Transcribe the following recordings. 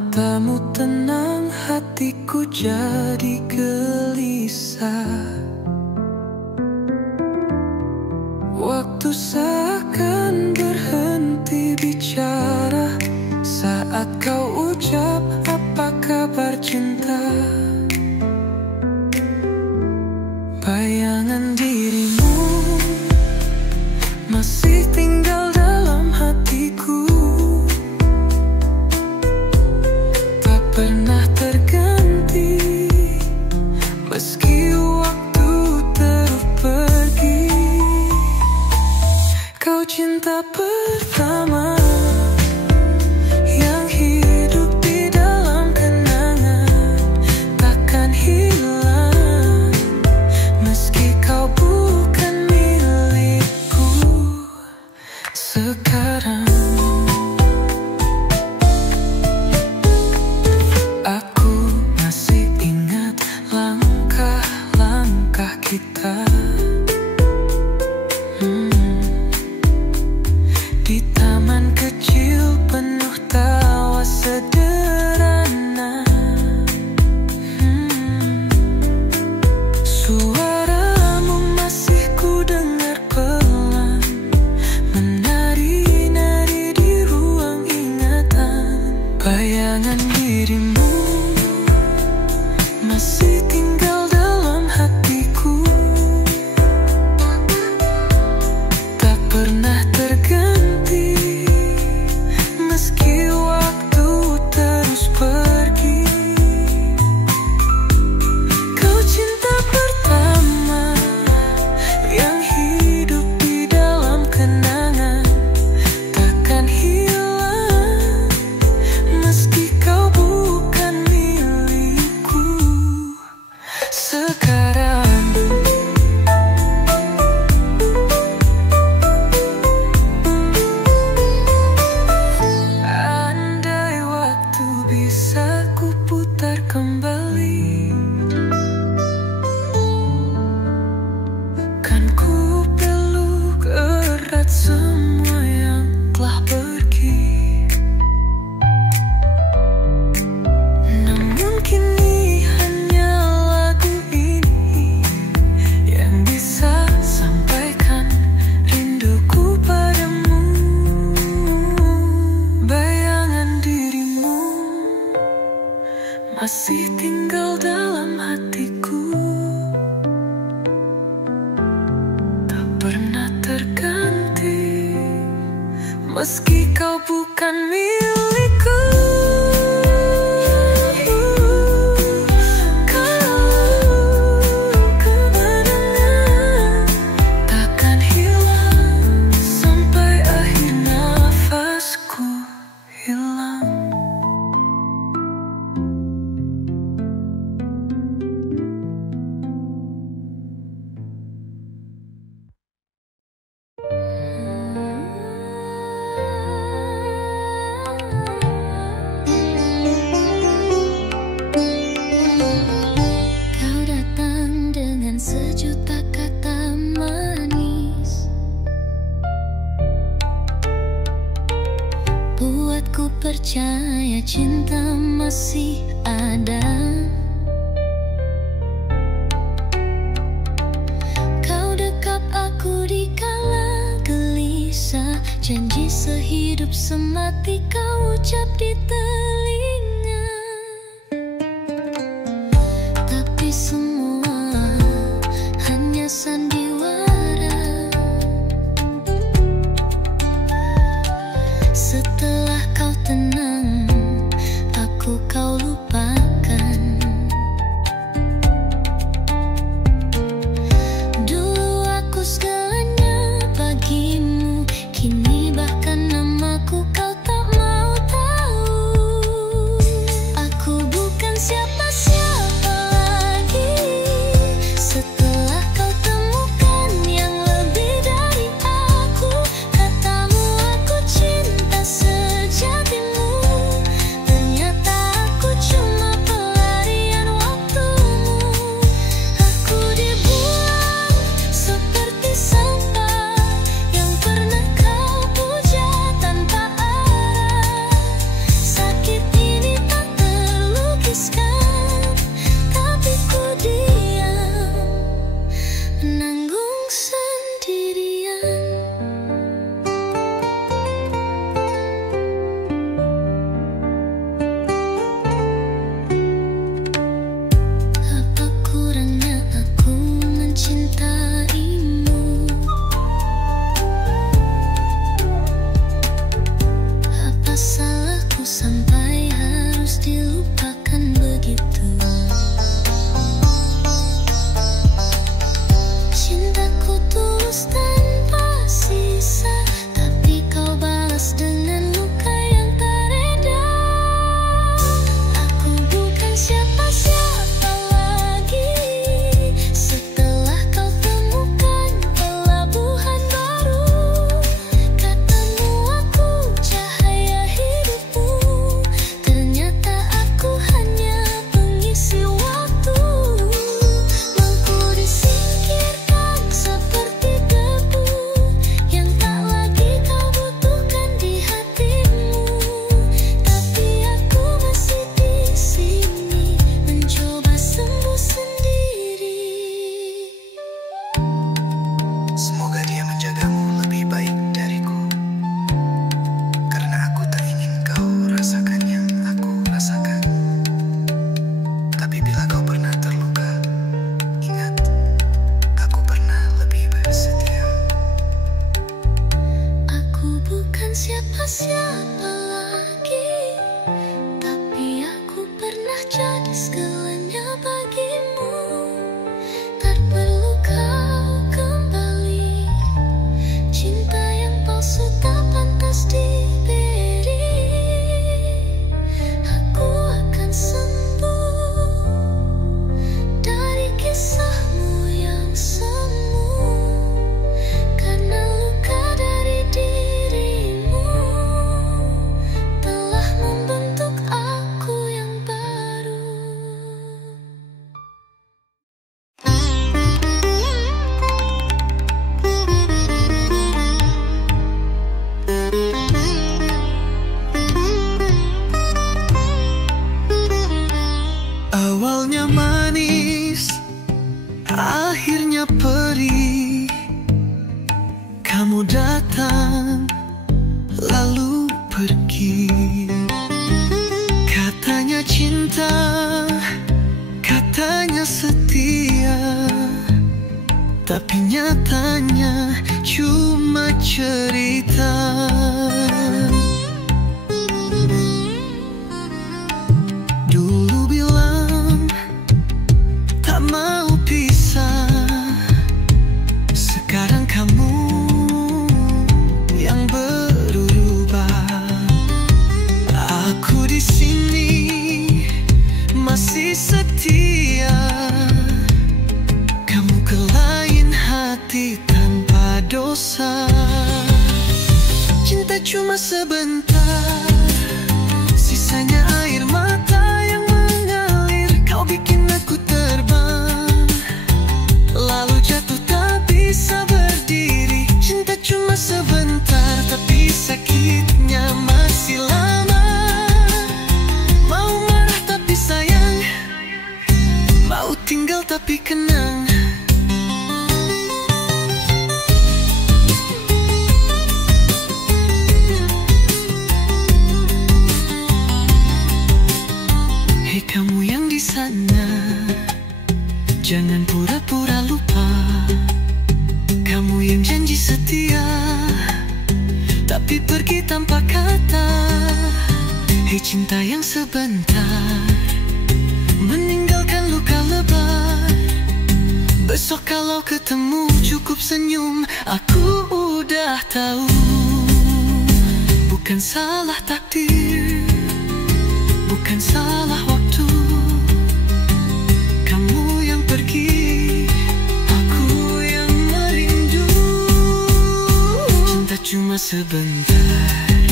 Matamu tenang, hatiku jadi gelisah. Waktu seakan berhenti bicara saat kau ucap apa kabar cinta. Bayangan dirimu masih tinggal dalam hatiku, tak pernah terganti meski waktu terus pergi. Kau cinta pertama yang hidup di dalam kenangan, takkan hilang meski kau bukan milikku sekarang. Aku masih ingat langkah-langkah kita di taman kecil penuh tawa sederhana. Suaramu masih ku dengar pelan, menari-nari di ruang ingatan. Bayangan dirimu masih tinggal dalam hatiku, tak pernah terganti meski waktu terus pergi. Kau cinta pertama yang hidup di dalam kenangan, takkan hilang meski kau bukan milikku sekarang. Andai waktu bisa ku putar kembali, kan ku peluk erat semua yang telah pergi. Namun kini hanya lagu ini yang bisa sampaikan rinduku padamu. Bayangan dirimu masih tinggal dalam hatiku, tak pernah terganti meski kau bukan milikku. Kalau kenangan takkan hilang sampai akhir nafasku hilang. Kau datang dengan sejuta kata manis, buatku percaya cinta masih ada. Kau dekat aku di kala gelisah, janji sehidup semati kau ucap di telinga. Tapi semua hanya sandiwara. Setelah kau tenang, aku kau lupakan. Dulu aku segalanya bagimu, kini bahkan namaku kau tak mau tahu. segalanya bagimu. Tak perlu kau kembali, cinta yang palsu tak pantas diberi. Aku akan sembuh dari kisahmu yang semu, karena luka dari dirimu telah membentuk aku yang baru. Awalnya manis, akhirnya perih. Kamu datang, lalu pergi. Katanya cinta, katanya setia, tapi nyatanya cuma cerita. Dulu bilang tak mau pisah, sekarang kamu yang berubah. Aku di sini masih setia, kamu ke lain hati tanpa dosa. Cinta cuma sebentar, sisanya air mata yang mengalir. Kau bikin aku terbang, lalu jatuh tak bisa berdiri. Cinta cuma sebentar, tapi sakitnya masih lama. Mau marah tapi sayang, mau tinggal tapi kenang. Hei kamu yang di sana, jangan pura-pura lupa. Kamu yang janji setia, tapi pergi tanpa kata. Hei cinta yang sebentar, meninggalkan luka lebar. Besok kalau ketemu cukup senyum. Aku udah tahu, bukan salah takdir, bukan salah waktu. Kamu yang pergi, aku yang merindu. Cinta cuma sebentar,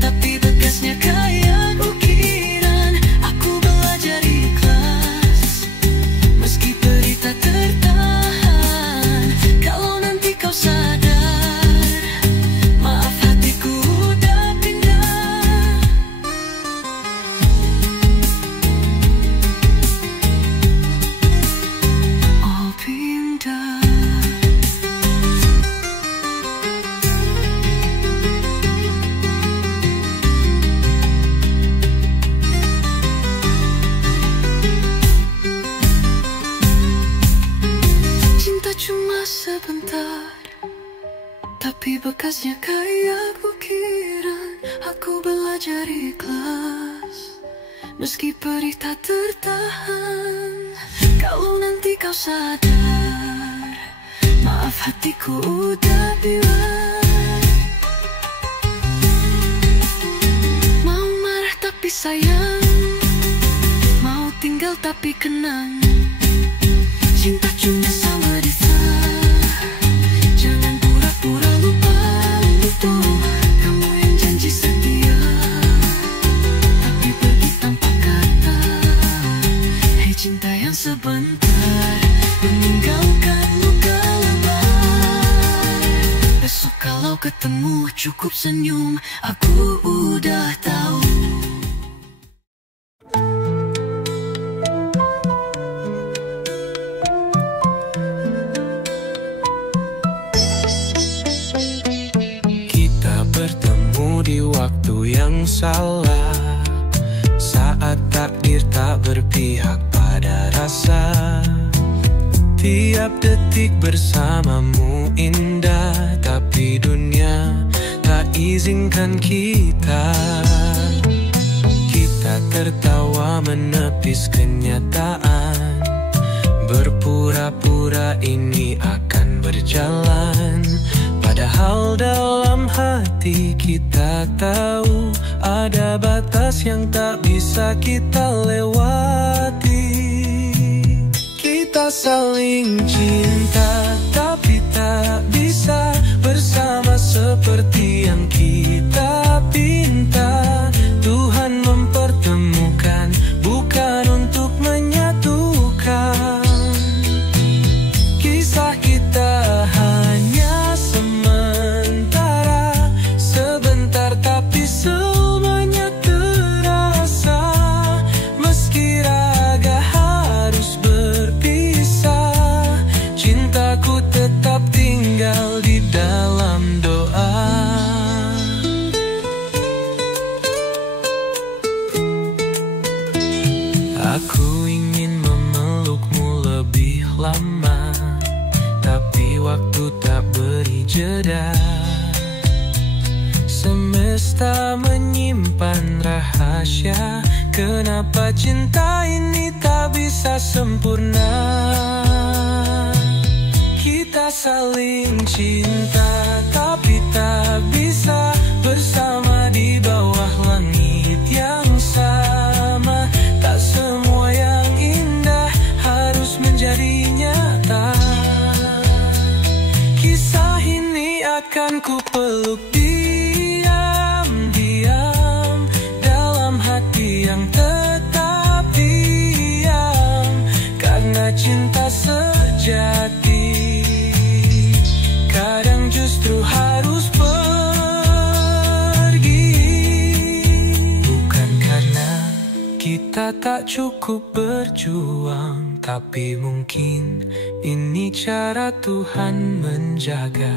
tapi bekasnya kayak ukiran. Aku belajar ikhlas, meski perih tak tertahan. Kalau nanti kau sadar, maaf hatiku udah pindah. Oh pindah. Cinta cuma sebentar, tapi bekasnya kayak ukiran. Aku belajar ikhlas, meski perih tak tertahan. Kalau nanti kau sadar, maaf hatiku udah bilang. Mau marah tapi sayang, mau tinggal tapi kenang. Cinta cuma sama rasa, jangan pura-pura lupa. Kamu yang janji setia, tapi pergi tanpa kata. Hei cinta yang sebentar, meninggalkan luka lebar. Besok kalau ketemu cukup senyum. Aku udah tahu. Di waktu yang salah, saat takdir tak berpihak pada rasa. Tiap detik bersamamu indah, tapi dunia tak izinkan kita. Kita tertawa semua menepis kenyataan. Berpura-pura ini akan berjalan, padahal dalam hati kita tahu ada batas yang tak bisa kita lewati. Kita saling cinta tapi tak bisa bersama seperti yang kita pinta. Tuhan mempertemukan, bukan untuk menyatukan. Kisah kita hanya sementara, sebentar tapi semuanya terasa. Meski raga harus berpisah, cintaku tetap tinggal di dalam doa. Aku ingin memelukmu lebih lama, tapi waktu tak beri jeda. Semesta menyimpan rahasia, kenapa cinta ini tak bisa sempurna. Kita saling cinta tapi tak bisa bersama di bawah langit yang sama. Tak semua yang indah harus menjadi nyata. Kisah ini akan ku peluk diam-diam dalam hati yang tetap diam. Karena cinta sejati kadang justru harus pergi. Bukan karena kita tak cukup berjuang, tapi mungkin ini cara Tuhan menjaga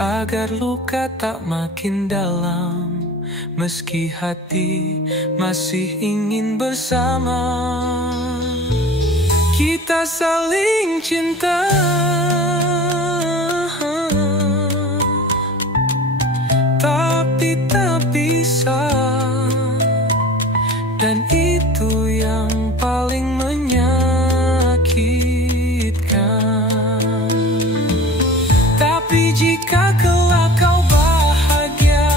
agar luka tak makin dalam. Meski hati masih ingin bersama, kita saling cinta tapi tak bisa. Dan itu yang paling menyakitkan. Tapi jika kelak kau bahagia,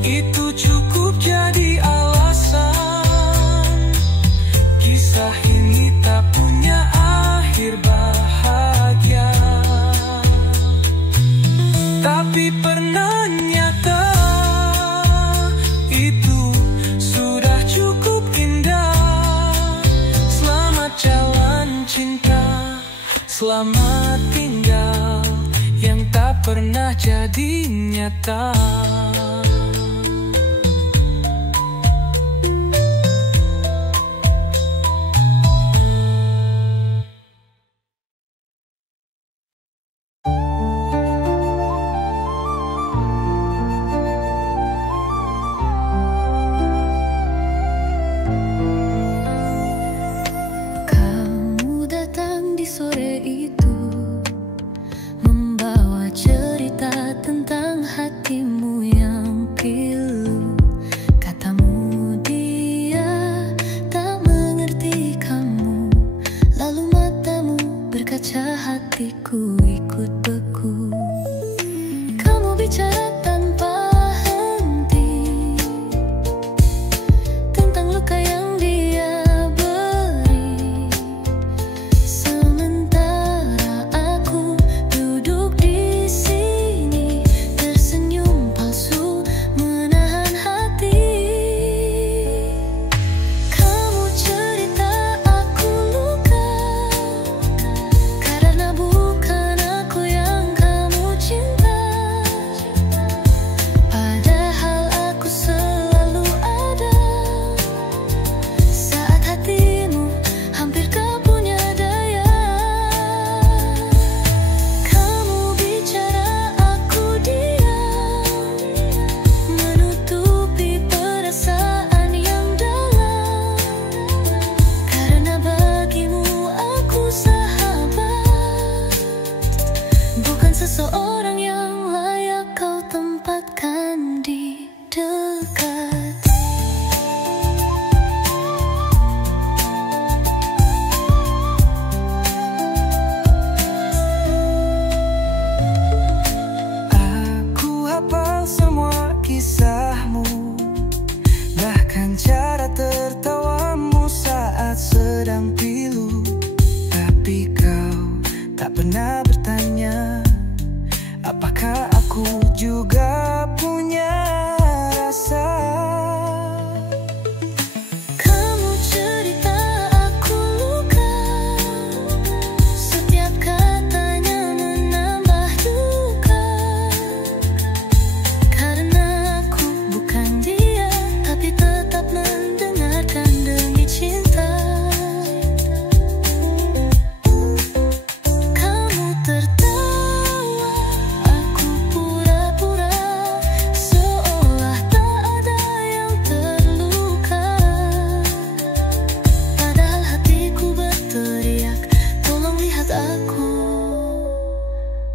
itu cukup jadi alasan. Kisah ini tak punya akhir bahagia, tapi pernah nyata. Itu sudah cukup indah. Selamat jalan cinta, selamat tinggal yang tak pernah jadi nyata. Kamu datang di sore itu, membawa cerita tentang hatimu yang dan cara tertawamu saat sedang pilu. Tapi kau tak pernah bertanya, apakah aku juga punya rasa? Kamu cerita aku luka, setiap katanya menambah duka. Karena aku bukan dia, tapi tetap mendengarkan demi cinta. Kamu tertawa, aku pura-pura, seolah tak ada yang terluka. Padahal hatiku berteriak, tolong lihat aku.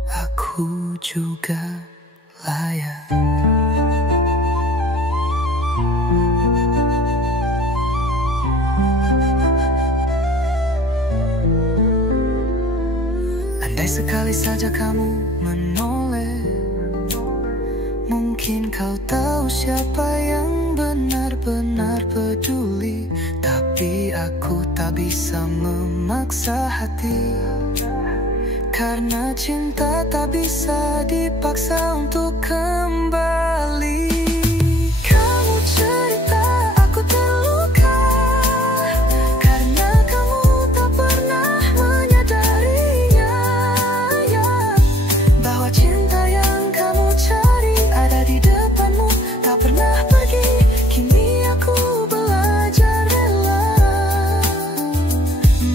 Aku juga layak. Andai sekali saja kamu menoleh, mungkin kau tahu siapa yang benar-benar peduli. Tapi aku tak bisa memaksa hati, karena cinta tak bisa dipaksa untuk kembali. Kamu cerita aku terluka, karena kamu tak pernah menyadarinya, ya, bahwa cinta yang kamu cari ada di depanmu, tak pernah pergi. Kini aku belajar rela,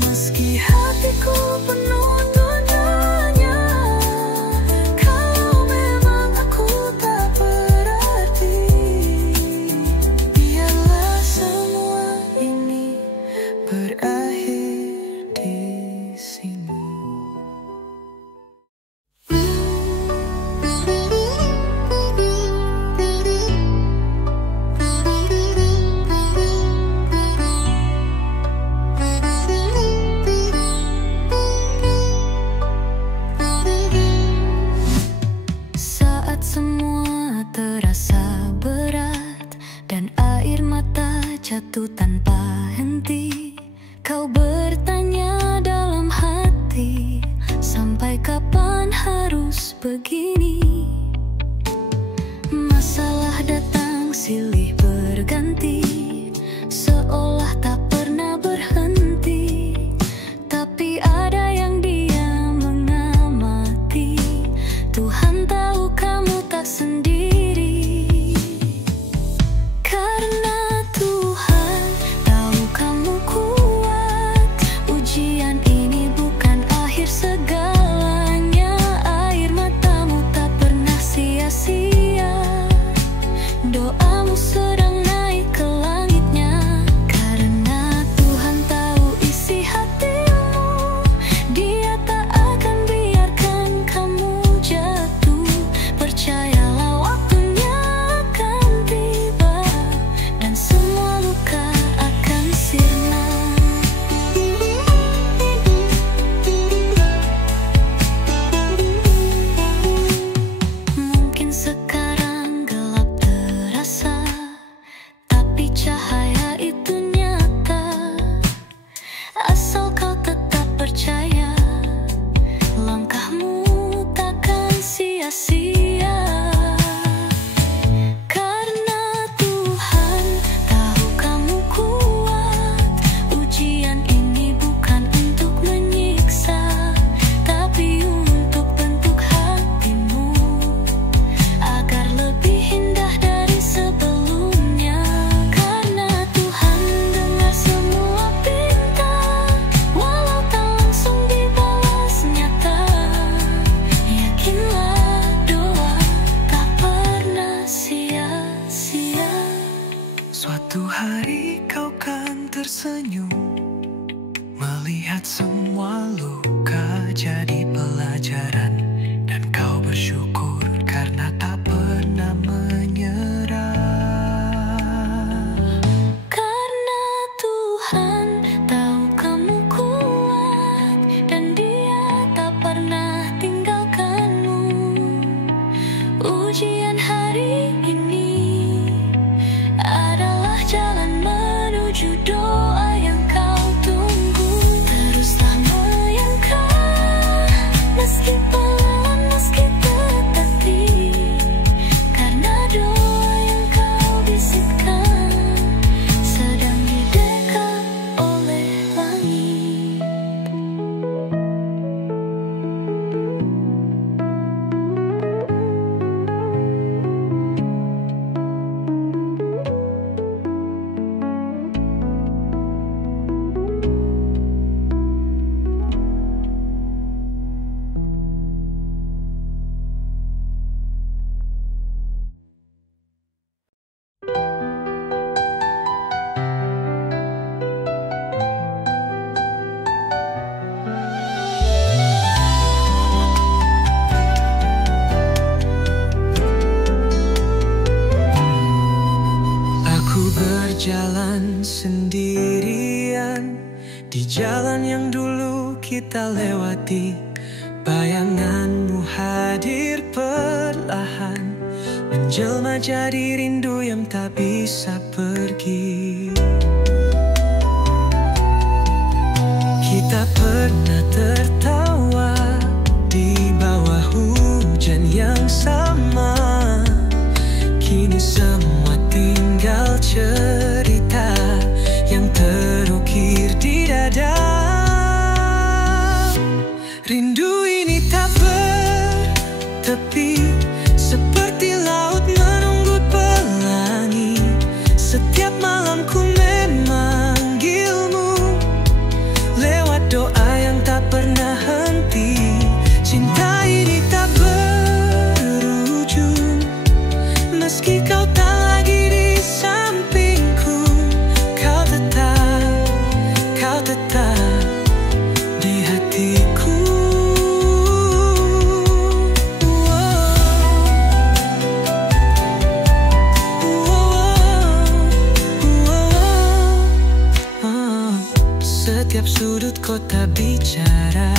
meski hatiku penuh nodanya. Kalau memang aku tak berarti, biarlah semua ini berakhir di sini. Saat semua terasa berat dan air mata jatuh tanpa henti, kau bertanya dalam hati, sampai kapan harus begini? Masalah datang silih berganti, seolah tak pernah berhenti. Tapi ada yang dia mengamati, Tuhan tahu kamu tak sendiri. Karena Tuhan tahu kamu kuat, ujian ini bukan akhir segalanya. Air matamu tak pernah sia-sia, doamu sedang naik ke langitnya. Karena Tuhan tahu isi hatimu, Dia tak akan biarkan kamu jatuh. Percayalah waktunya akan tiba, dan semua luka akan sirna. Mungkin sekarang gelap terasa, tapi cahaya itu nyata. Asal kau tetap percaya, langkahmu takkan sia-sia. Karena Tuhan tahu kamu kuat, ujian ini bukan untuk menyiksa, tapi untuk bentuk hatimu, agar lebih indah dari sebelumnya. Karena Tuhan dengar semua pinta, walau tak langsung dibalas nyata. Yakinlah doa tak pernah sia-sia. Suatu hari kau kan tersenyum, melihat semua luka jadi pelajaran, dan kau bersyukur karena tak pernah menyerah. Karena Tuhan tahu kamu kuat, dan Dia tak pernah tinggalkanmu. Ujian hari ini adalah jalan berjalan sendirian di jalan yang dulu kita lewati. Bayanganmu hadir perlahan, menjelma jadi rindu yang tak bisa pergi. Kita pernah tertawa di bawah hujan yang sama. Kini semua tinggal cerita yang terukir di dada. Rindu ini tak bertepi, seperti laut menunggu pelangi. Setiap malam ku memanggilmu lewat doa yang tak pernah henti. Cinta ini tak berujung, meski kau tak lagi di sampingku. Kau tetap di hatiku. Setiap sudut kota bicara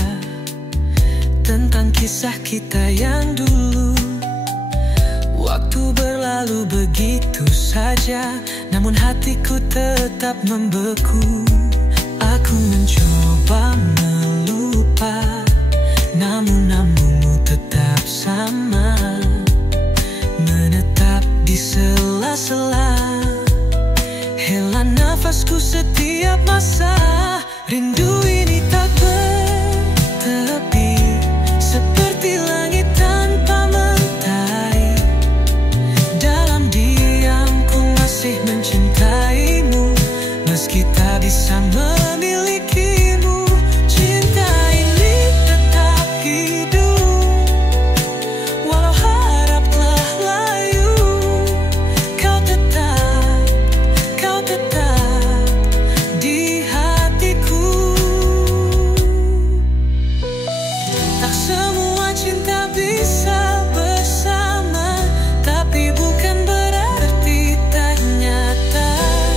tentang kisah kita yang dulu. Waktu berlalu begitu saja, namun hatiku tetap membeku. Aku mencoba melupa, namun lambungmu tetap sama, menetap di sela-sela hela nafasku setiap masa. Rindu ini tak bertepi, seperti langit tanpa mentari. Dalam diamku masih mencintaimu, meski tak bisa memilikimu. Cinta ini tetap hidup, walau harap telah layu. Kau tetap di hatiku. Tak semua cinta bisa bersama, tapi bukan berarti tak nyata.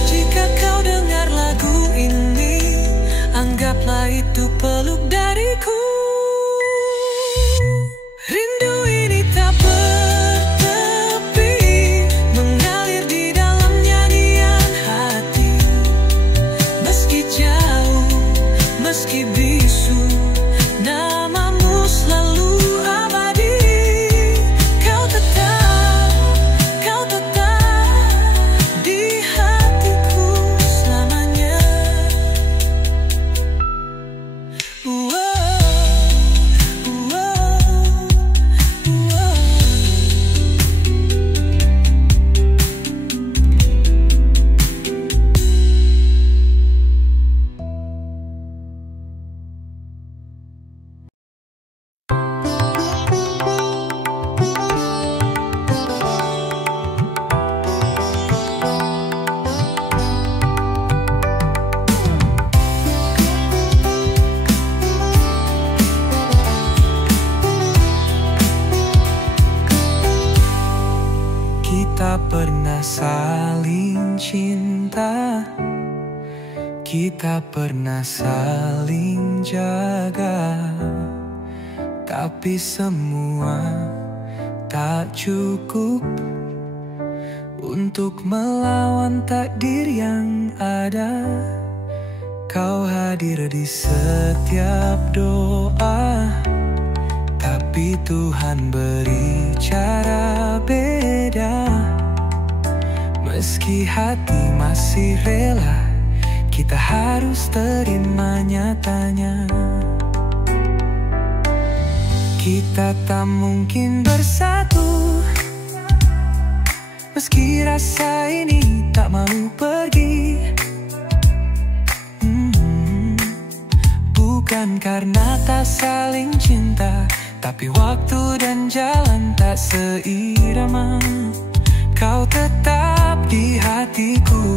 Jika kau dengar lagu ini, anggaplah itu peluk dariku. Rindu ini tak bertepi, mengalir di dalam nyanyian hati. Meski jauh, meski bisu, namamu selalu abadi. Kau tetap di hatiku selamanya. Kita pernah saling cinta, kita pernah saling jaga, tapi semua tak cukup untuk melawan takdir yang ada. Kau hadir di setiap doa, tapi Tuhan beri cara beda. Meski hati masih rela, kita harus terima nyatanya. Kita tak mungkin bersatu, meski rasa ini tak mau pergi. Bukan karena tak saling cinta, tapi waktu dan jalan tak seirama. Kau tetap di hatiku,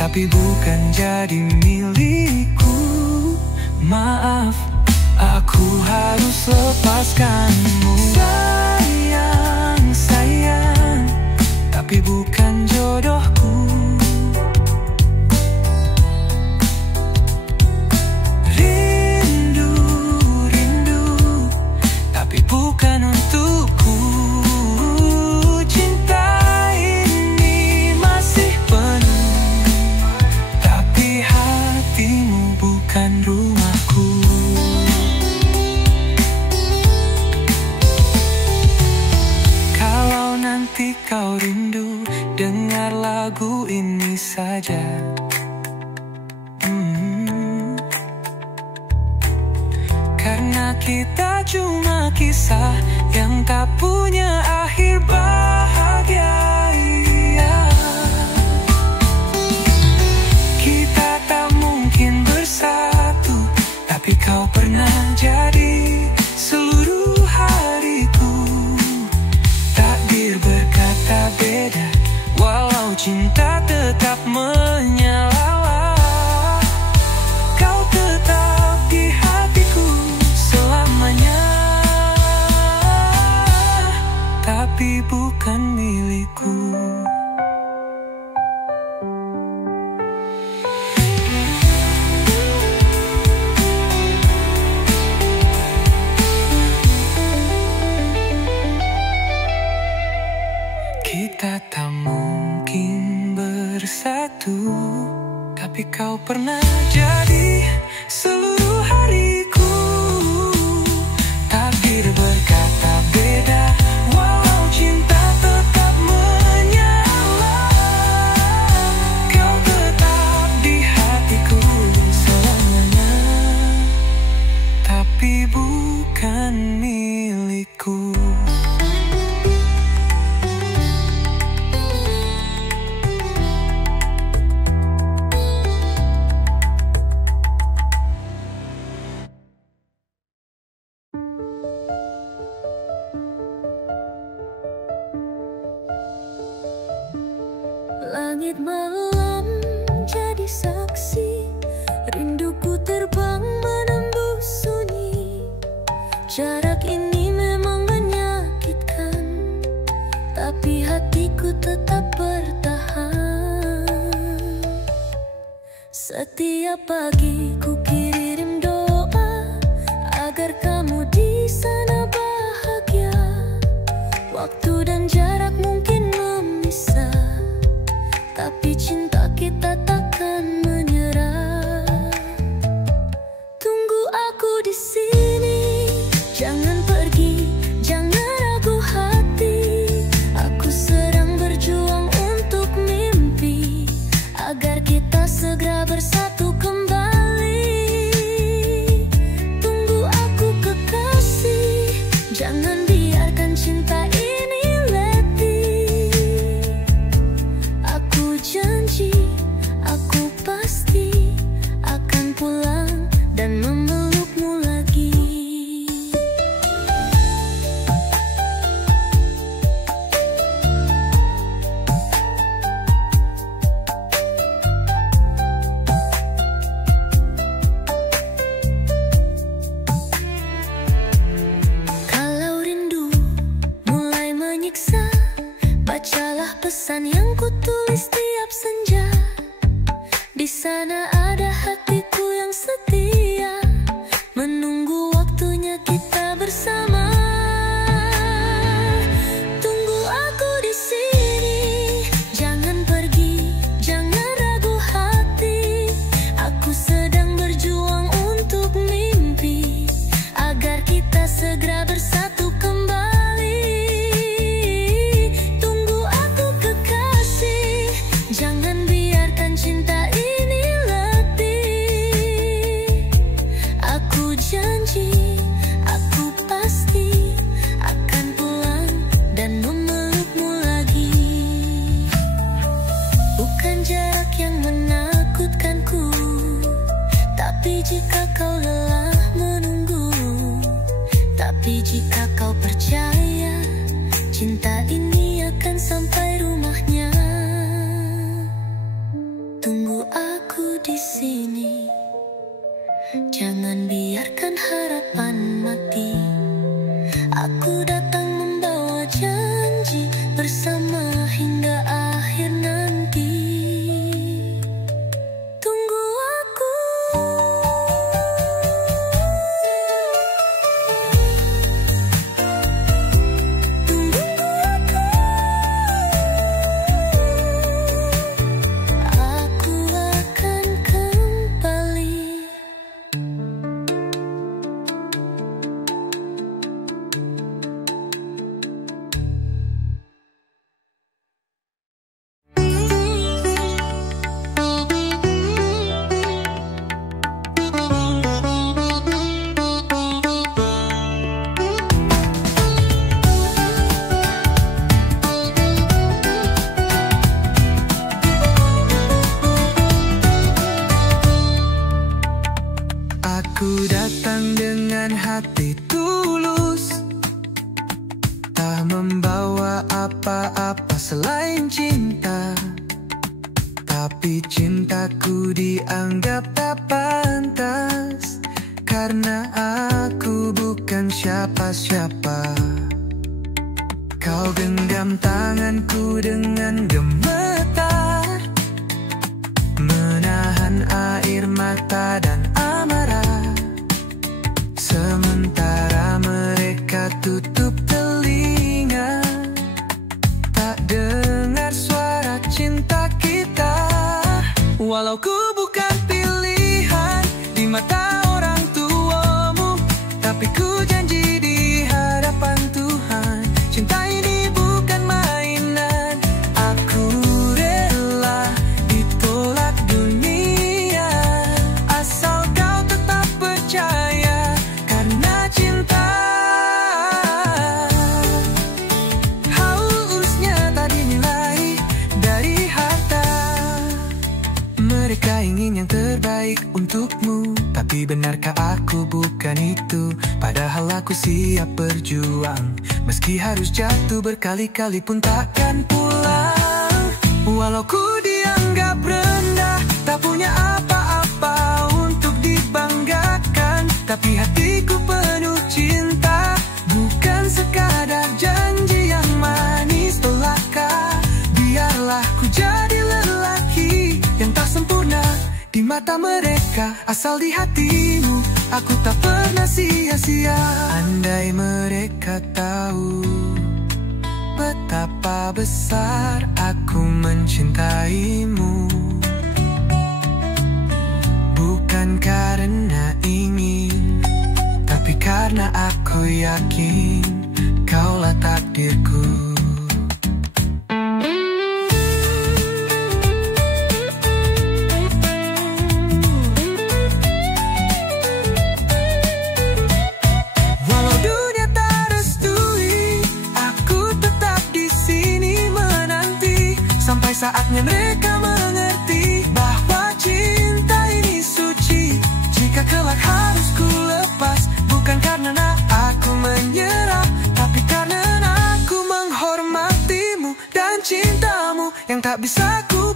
tapi bukan jadi milikku. Maaf, aku harus lepaskanmu. Sayang, sayang, tapi bukan jodohku. kita cuma kisah yang tak punya akhir bahagia. Iya. Kita tak mungkin bersatu, tapi kau pernah jadi seluruh hariku. Takdir berkata beda, walau cinta tetap menyala. Kau tetap di hatiku selamanya, tapi bukan milikku. Kita tak mungkin bersatu, tapi kau pernah jadi seluruh hariku. Takdir berkata beda, walau cinta tetap menyala. Kau tetap di hatiku selamanya, tapi bukan milikku. Langit malam jadi saksi, rinduku terbang menembus sunyi. Jarak ini memang menyakitkan, tapi hatiku tetap bertahan. Setiap pagi ku kirim doa agar kamu di sana bahagia. Waktu dan jarak mungkin memisah, tapi cinta kita takkan menyerah. Tunggu aku di sini, jangan pergi, jangan ragu hati. Aku sedang berjuang untuk mimpi, agar kita segera bersatu kembali. Tunggu aku kekasih, jangan biarkan cinta ini letih. Aku janji, aku pasti akan pulang dan memelukmu lagi. Kalau rindu mulai menyiksa, bacalah pesan yang kutulis tiap senja. Di sana ada hatiku yang setia, menunggu waktunya kita bersama. Tunggu aku di sini, jangan pergi, jangan ragu hati. Aku sedang berjuang untuk mimpi, agar kita segera bersatu kembali. Tunggu aku kekasih, jangan biarkan cinta ini letih. Aku janji, aku pasti akan pulang dan memelukmu lagi. Bukan jarak yang menakutkanku, tapi jika kau lelah menunggu. Tapi jika kau percaya, cinta ini akan sampai rumahnya. Tunggu aku di sini, jangan biarkan harapan mati. Aku datang membawa janji, bersama hingga akhir nanti. Tunggu aku. Tunggu aku. Aku akan kembali. Aku dianggap tak pantas karena aku bukan siapa-siapa. Kau genggam tanganku dengan gemetar, menahan air mata dan amarah. Sementara mereka tutup telinga, tak dengar suara cinta kita. Walau ku bukan pilihan di mata orang tuamu, tapi ku janji di hadapan Tuhan, cinta ini bukan mainan. Aku rela ditolak dunia, asal kau tetap percaya karena cinta. Hausnya tak dinilai dari harta. Mereka ingin yang terbaik untukmu, tapi benarkah aku bukan itu? Padahal aku siap berjuang, meski harus jatuh berkali-kali pun takkan pulang. Walau ku dianggap rendah, tak punya apa-apa untuk dibanggakan, tapi hatiku penuh cinta, bukan sekadar janji yang manis belaka. Biarlah ku jadi lelaki yang tak sempurna di mata mereka, asal di hatimu aku tak pernah sia-sia. Andai mereka tahu betapa besar aku mencintaimu, bukan karena ingin, tapi karena aku yakin kaulah takdirku. Saatnya mereka mengerti bahwa cinta ini suci. Jika kelak harus ku lepas, bukan karena aku menyerah, tapi karena aku menghormatimu dan cintamu yang tak bisa ku